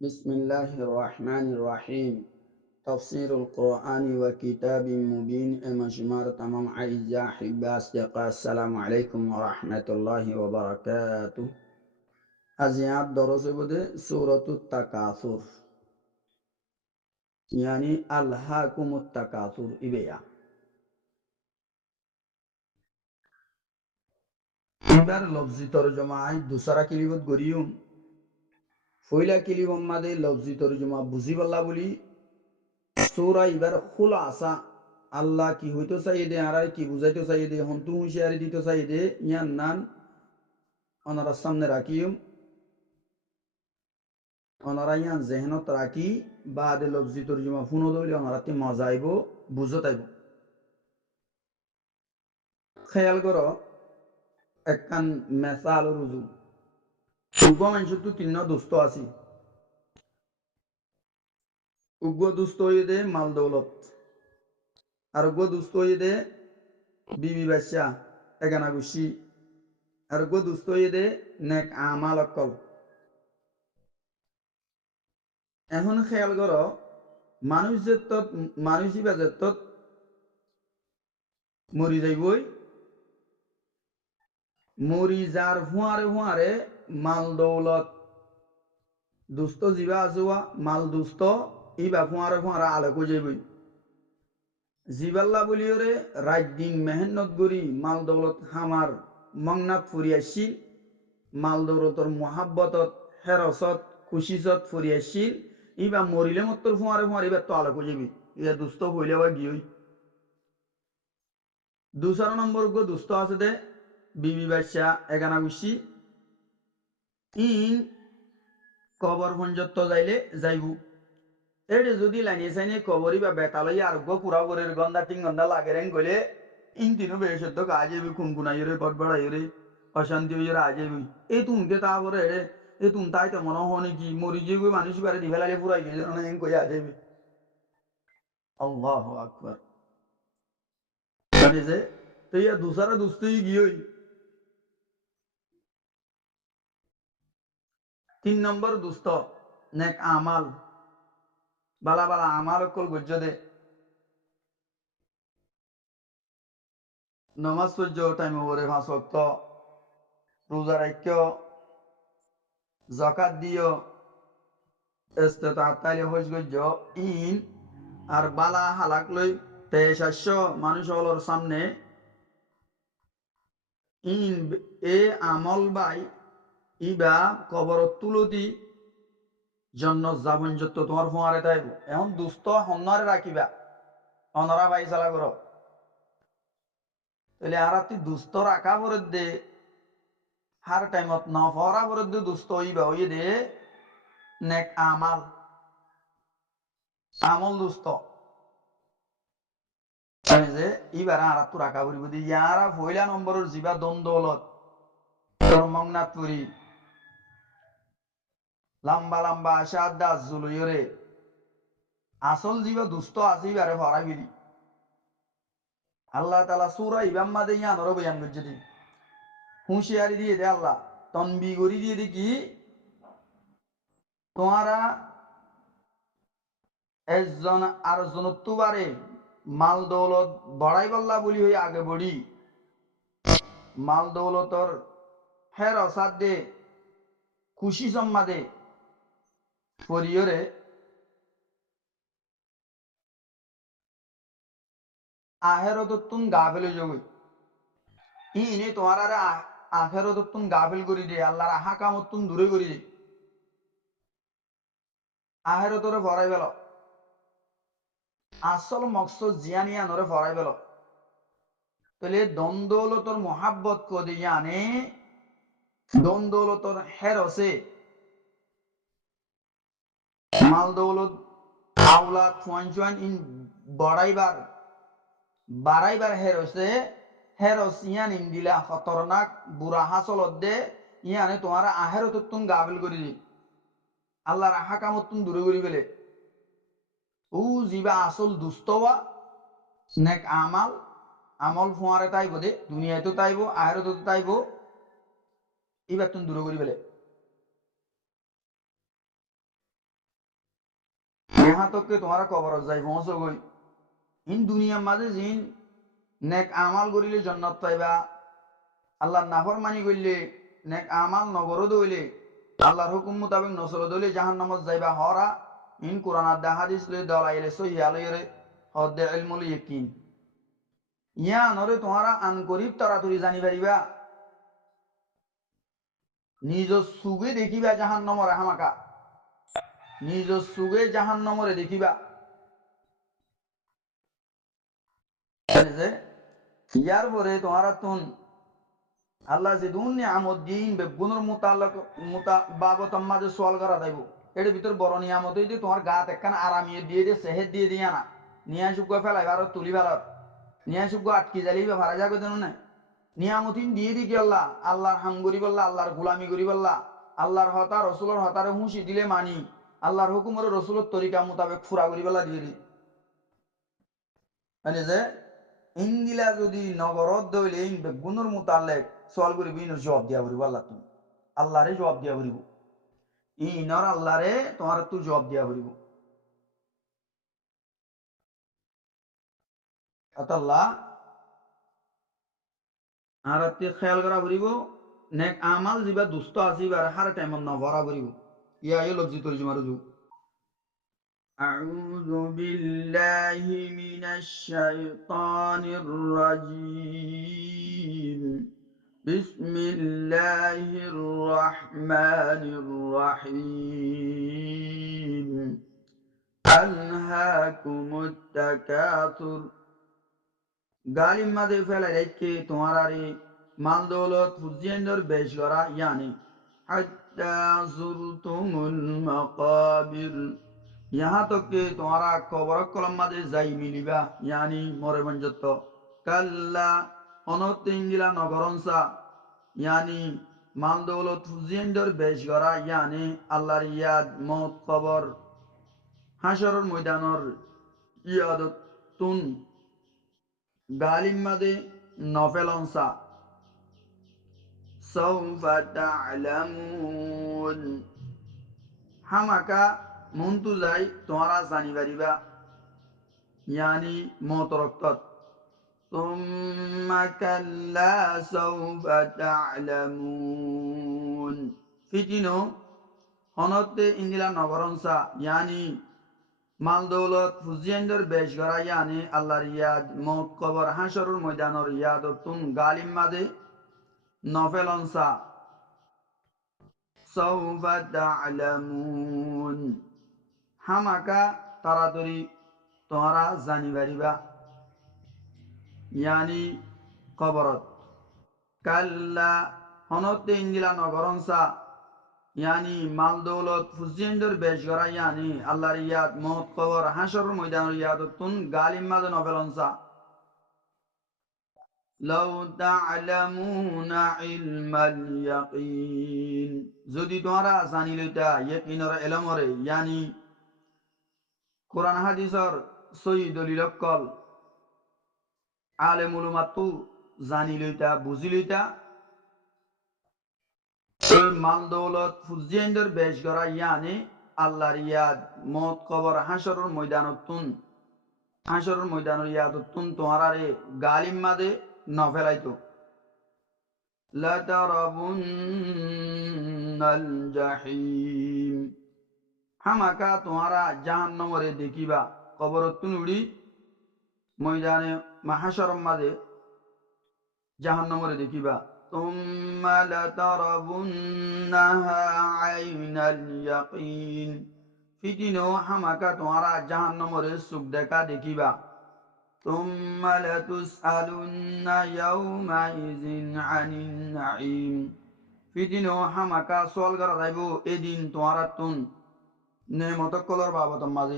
بسم الله الرحمن الرحيم تفسير القرآن وكتاب مبين مجمار تمام عزيزي أحبة أصدقاء السلام عليكم ورحمة الله وبركاته أزياد درس بده سورة التكاثر يعني ألهاكم التكاثر إبيا এবার লফজি তরজমায় দুসরা কিলিবত গরিয়ুম ফইলা কিলিবম মাদে লফজি তরজমা বুঝি বল্লা বলি সূরা এবার খোলা আসা আল্লাহ কি হইতো চাই দে আর কি বুঝাইতো চাই দে হন্তু হুঁশিয়ারি দিতে চাই দে ইয়ান নান ওনারা সামনে রাখিম ওনারা ইয়ান জেহনত রাখি বাদে লফজি তরজমা ফুনো দইলে ওনারা তি মজা আইব বুঝত আইব খেয়াল করো একখান মেসাল রুজু উগ্র মানুষ তো তিন দুস্থ আছি উগ্র দুস্থ হয়ে দে মাল দৌলত আর উগ্র দুস্থ হয়ে দে বিবি বাচ্চা এগানা গুছি আর উগ্র দুস্থ হয়ে দে নেক আমাল অকল এখন খেয়াল করো মানুষই বাজেত মরি যাইবই মরি যার হুঁয়ারে হুঁয়ারে মাল দৌলত দুস্থ জিবা আজুয়া মাল দুস্থ ইবা হুঁয়ারে হুঁয়ারা আলোক যাইবই জিবাল্লা বলিওরে রাত দিন মেহনত গরি মাল দৌলত হামার মংনাত ফুরিয়াছিল মাল দৌলতর মহাব্বতত হেরসত খুশিসত ফুরিয়াছিল ইবা মরিলে মত্তর হুঁয়ারে হুঁয়ার ইবার তো আলোক যাবি ইয়া দুস্থ হইলে বা গিয়েই দুসরা নম্বর গো দুস্থ আছে দে বিবি বাচ্চা এগানা গুছি ইন কবর ভঞ্জত্ব যাইলে যাইবু এডে যদি লাইনে সাইনে কবরি বা বেতালই আর গো পুরা গরের গন্দা তিন গন্দা লাগে রেন গলে ইন তিনও বেশদ্দ কাজ এবি খুন খুনাইরে বট বড়াইরে অশান্তি হইরে আজ এবি এই তুমকে তারপরে এডে এই তুম তাই তো মনে হনে কি মরি যে গই মানুষ বারে দি ফেলালে পুরাই গেছে না এন কই আজ এবি আল্লাহু আকবার মানে যে তো ইয়া দুসরা দুস্তই গিয়েই তিন নম্বর দুস্থ নেক আমাল বালা বালা আমাল অকল গজ্য দে নমাজ সূর্য টাইম ওরে 5 ওয়াক্ত রোজা রাখিও জাকাত দিও ইস্তেতাআত তাইলে হজ গজ্য ইন আর বালা হালাক লই 2300 মানুষ হলর সামনে ইন এ আমল বাই ইবা কবর তুলতি জন্য যাবন যত তোমার ফোয়ারে তাইব এখন দুস্থ হন্নারে রাখিবা অনরা ভাই চালা করো তাহলে আর তুই দুস্থ রাখা ভরত দে হার টাইমত নফরা ভরত দে দুস্থ ইবা ওই দে নেক আমাল আমল দুস্থ যে ইবার আর তো রাখা পড়িব দি ইয়ারা পয়লা নম্বরের জিবা দ্বন্দ্বলত তোর মংনাথপুরি লম্বা লম্বা সাদা জুলুয়রে আসল জিবা দুস্থ আছে ইবারে ভরাই বিলি আল্লাহ তাআলা সূরা ইবাম মাদে ইয়ানর বয়ান করছে দি হুঁশিয়ারি দিয়ে দে আল্লাহ তনবি করি দিয়ে দে কি তোমারা একজন আর জনতুবারে মাল দৌলত বড়াই বল্লা বলি হই আগে বড়ি মাল দৌলতর হের অসাদ দে খুশি সম্মাদে পরিয়রে আহেরততুন গাফেল জগই ইনে তোমার আর আখেরততুন গাফেল করি দে আল্লাহর আহা কামতুন দূরে করি দে আহেরতরে ফরাই বেল আসল মকসদ জিয়ানিয়া নরে ফরাই বেল তাহলে দ্বন্দ্বলতর মহাব্বত কদি জানে দ্বন্দ্বলতর হেরসে মাল দৌলত আওলাদ ফুয়ান ইন বড়াইবার বাড়াইবার হেরসে হেরস ইয়ান ইন্দিলা খতরনাক বুড়া হাসলত দে ইয়ানে তোমার আহেরততুন গাফেল করি দি আল্লাহর আহা কামতুন দূরে করি ফেলে ও জিবা আসল দুস্তওয়া নেক আমাল আমল ফুয়ারে তাইব দে দুনিয়ায় তো তাইব আহেরত তো তাইব এবার তুমি দূরে করি ফেলে यहाँ तक के तुम्हारा कबर যাই পৌঁছ গই ইন দুনিয়ার মাঝে জিন নেক আমাল করিলে জন্নত পাইবা আল্লাহর নাফরমানি করলে নেক আমাল নগর দইলে আল্লাহর হুকুম মোতাবেক নসল দইলে জাহান্নামত যাইবা হরা ইন কোরআন আদ হাদিস লে দলাইলে সহিয়া লইরে হদ্দে ইলমুল ইয়াকিন ইয়া নরে তোমারা আন করিব তাড়াতাড়ি জানি পারিবা নিজ সুগে দেখিবা জাহান্নামরে হামাকা নিজ সুগে জাহান্নামরে দেখিবা যে ইয়ার পরে তোমারা তুন আল্লাহ জিদুন নিয়ামত দিন বেগুনের মোতালক বাবত মাঝে সোয়াল করা যাইব এর ভিতর বড় নিয়ামত হইতে তোমার গাত একখান আরামিয়ে দিয়ে দিয়ে সেহেদ দিয়ে দিয়া না নিয়া সুগ্গ ফেলাই ভারত তুলি ভারত নিয়া সুগ্গ আটকি জ্বালিয়ে ভাড়া যাবে দেন না নিয়ামতিন দিয়ে দি কি আল্লাহ আল্লাহর হাম করি বললা আল্লাহর গুলামি করি বললা আল্লাহর হতা রসুলোর হতারে হুঁশি দিলে মানি আল্লাহর হুকুমের রসুলোর তরিকা মোতাবেক ফুরা করি বললা দিয়ে দি মানে যে ইন্দিলা যদি নগরত দইলে ইন বেগুনের মোতালেক সোয়াল করিব ইনর জবাব দিয়া করিব আল্লাহ তুমি আল্লাহরে জবাব দিয়া করিব ইনর আল্লাহরে তোমার তু জবাব দিয়া করিব আল্লাহ আর খেয়াল করা করিব নেক আমাল যিবা দুষ্ট আসিবার হার টাইমত নভরা করিব ইয়া ইয়ে লজ্জিত তর্জুমার أعوذ بالله من الشيطان الرجيم بسم الله الرحمن الرحيم ألهاكم التكاثر গালিম মাদে ফেলে রেখে তোমার আরে মাল দৌলত ফুজিয়েন্ডর বেশ করা ইয়ানি হাত্তা জুরতুমুল মাকাবির यहाँ तक के तुम्हारा कबर कलम मादे जाई मिलिबा यानी मरे बंजत कल्ला অনত ইঞ্জিলা নগরনসা ইয়ানি মাল দৌলত ফুজিয়েন্ডর বেশ করা ইয়ানি আল্লাহর ইয়াদ মত কবর হাসরের ময়দানর ইয়াদতুন গালিম মাদে নফেলনসা সৌফা তা'লামুন হামাকা মন্তু যাই তোমারা জানি পারিবা ইয়ানি মত রক্তত তুম্মা কাল্লা সৌফা তা'লামুন ফিটিনো হনতে ইন্দিলা নগরনসা ইয়ানি মাল দৌলত ফুজিয়েন্ডর বেশ গড়া ইয়ানি আল্লাহর ইয়াদ মত কবর হাসরুর ময়দানর ইয়াদতুন গালিম মাদে নফেলনসা সৌফা তা'লামুন হামাকা তাড়াতাড়ি তোমরা জানি পারিবা ইয়ানি কবরত কাল্লা হনতে ইন্দিলা নগরনসা ইয়ানি মাল দৌলত ফুজিয়েন্ডর বেশ গড়া ইয়ানি আল্লাহর ইয়াদ মত কবর হাসরুর ময়দানর ইয়াদতুন গালিম মাদে নফেলনসা لو تعلمون علم اليقين যদি তোমরা জানি লইতা ইয়াকিনর ইলমরে ইয়ানি কোরআন হাদিসর সহি দলিল কল আলেম উলুমাতু জানি লইতা বুঝি লইতা এই মাল দৌলত ফুজিয়েন্ডর বেশ করা ইয়ানি আল্লাহর ইয়াদ মত কবর হাসরুর ময়দানতুন হাসরুর ময়দানের ইয়াদতুন তোমরারে গালিম মাদে নফেলাইতো লাতারাবুন্নাল জাহিম হামাকা তোমারা জাহান্নামরে দেখিবা কবরতুন উড়ি ময়দানে মাহাশরম মাদে জাহান্নামরে দেখিবা তুম্মা লাতারাবুন্নাহা আইনাল ইয়াকিন ফিটিনো হামাকা তোমারা জাহান্নামরে সুখ দেখা দেখিবা ثم لتسألن يومئذ عن النعيم ফিটিনো হামাকা সোয়াল করা যাইব এদিন তোমার তুন নেমত কলর বাবত মাঝে